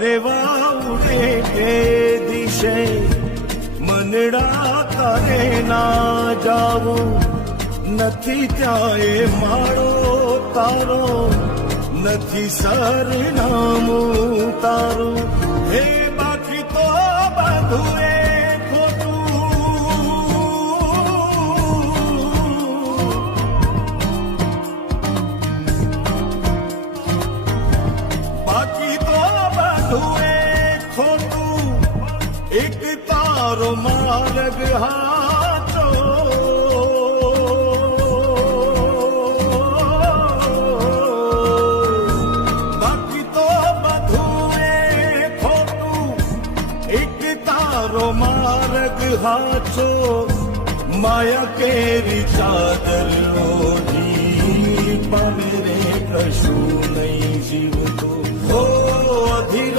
વારે વાવડે કે દિશે મનડા કરે ના જાવું નથી ત્યાં એ માળો તારો નથી સરનામું તારું હે બાકી તો બધું એ એક તારો માર્ગ હાચો બાકી તો બધું એ ખોટું એક તારો માર્ગ હાચો માયા કેરી ચાદર ઓઢી પામે રે કશું નહીં જીવતું હો અધીર